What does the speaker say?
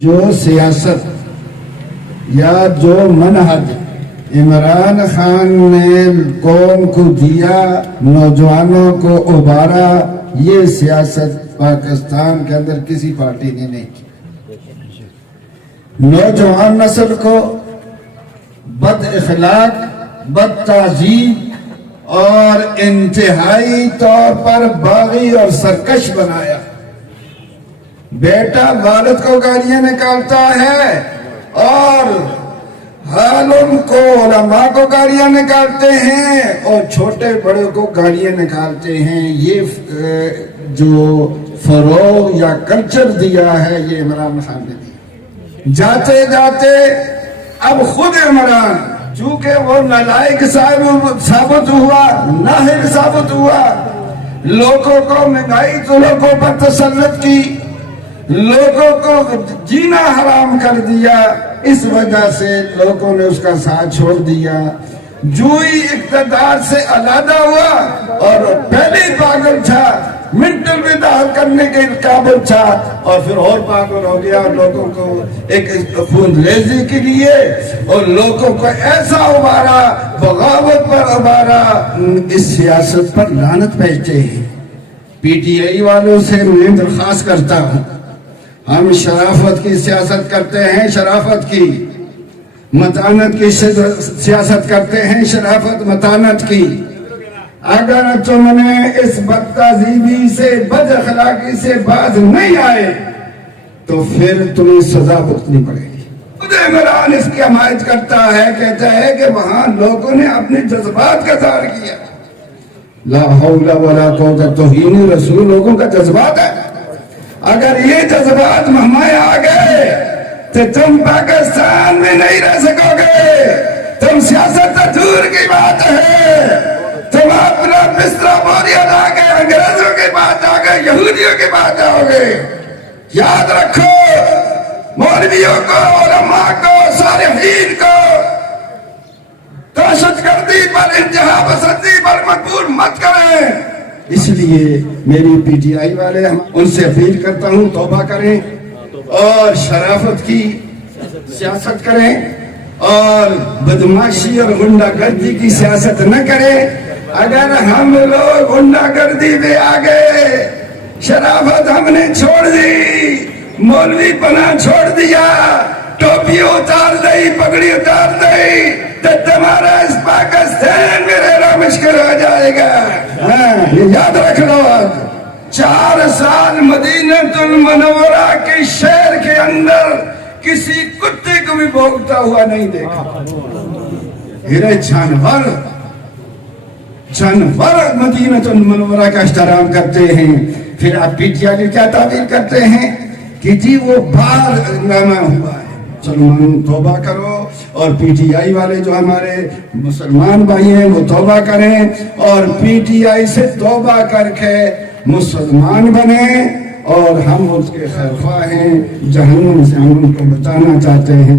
جو سیاست یا جو منہج عمران خان نے قوم کو دیا، نوجوانوں کو ابھارا، یہ سیاست پاکستان کے اندر کسی پارٹی نے نہیں کی۔ نوجوان نسل کو بد اخلاق، بد تہذیب اور انتہائی طور پر باغی اور سرکش بنایا۔ بیٹا والد کو گالیاں نکالتا ہے اور عالم کو، علماء کو گالیاں نکالتے ہیں اور چھوٹے بڑے کو گالیاں نکالتے ہیں۔ یہ جو فروغ یا کلچر دیا ہے یہ عمران خان نے دیا۔ جاتے جاتے اب خود عمران چونکہ وہ نالائق ثابت ہوا، نااہل ثابت ہوا، لوگوں کو مہنگائی تو لوگوں پر تسلط کی، لوگوں کو جینا حرام کر دیا، اس وجہ سے لوگوں نے اس کا ساتھ چھوڑ دیا۔ جو ہی اقتدار سے علیحدہ ہوا اور پہلے پاگل تھا، منٹل میں داخل کرنے کے قابل تھا اور پھر اور پاگل ہو گیا، لوگوں کو ایک خون ریزی کے لیے اور لوگوں کو ایسا ابھارا، بغاوت پر ابھارا۔ اس سیاست پر لعنت بھیجتے ہیں۔ پی ٹی آئی والوں سے میں درخواست کرتا ہوں، ہم شرافت کی سیاست کرتے ہیں، شرافت کی، متانت کی سیاست کرتے ہیں، شرافت متانت کی۔ اگر تم نے اس بد تہذیبی سے، بد اخلاقی سے باز نہیں آئے تو پھر تمہیں سزا بھگتنی پڑے گی۔ خود عمران اس کی حمایت کرتا ہے، کہتا ہے کہ وہاں لوگوں نے اپنے جذبات کا اظہار کیا۔ لا حول ولا قوت، توہین رسول لوگوں کا جذبات ہے۔ اگر یہ جذبات ہمیں آ گئے تو تم پاکستان میں نہیں رہ سکو گے۔ تم سیاست تو دور کی بات ہے، تم اپنا بستر بوریا لا کے انگریزوں کے پاس جاؤ گے، یہودیوں کے پاس جاؤ گے۔ یاد رکھو، مولویوں کو، علماء کو، صالحین کو دہشت گردی پر، انتہا پسندی پر مجبور مت کریں۔ اس لیے میری پی ٹی آئی والے، ان سے اپیل کرتا ہوں توبہ کریں اور شرافت کی سیاست کریں اور بدماشی اور غنڈہ گردی کی سیاست نہ کریں۔ اگر ہم لوگ غنڈہ گردی پہ آ گئے، شرافت ہم نے چھوڑ دی، مولوی پناہ چھوڑ دیا، ٹوپی اتار دی، پگڑی اتار دی، تو تمہارا اس پاکستان میں رہنا مشکل ہو جائے گا۔ یہ یاد رکھ لو۔ 4 سال مدینہ المنورہ کے شہر کے اندر کسی کتے کو بھی بھونکتا ہوا نہیں دیکھا۔ جانور مدینہ المنورہ کا احترام کرتے ہیں۔ پھر آپ پی ٹی آئی کیا تعبیر کرتے ہیں کہ جی وہ بار نامہ ہوا ہے۔ مسلمان توبہ کرو اور پی ٹی آئی والے جو ہمارے مسلمان بھائی ہیں وہ توبہ کریں اور پی ٹی آئی سے توبہ کر کے مسلمان بنیں اور ہم اس کے خیر خواہ ہیں۔ جہنم سے ہم ان کو بچانا چاہتے ہیں۔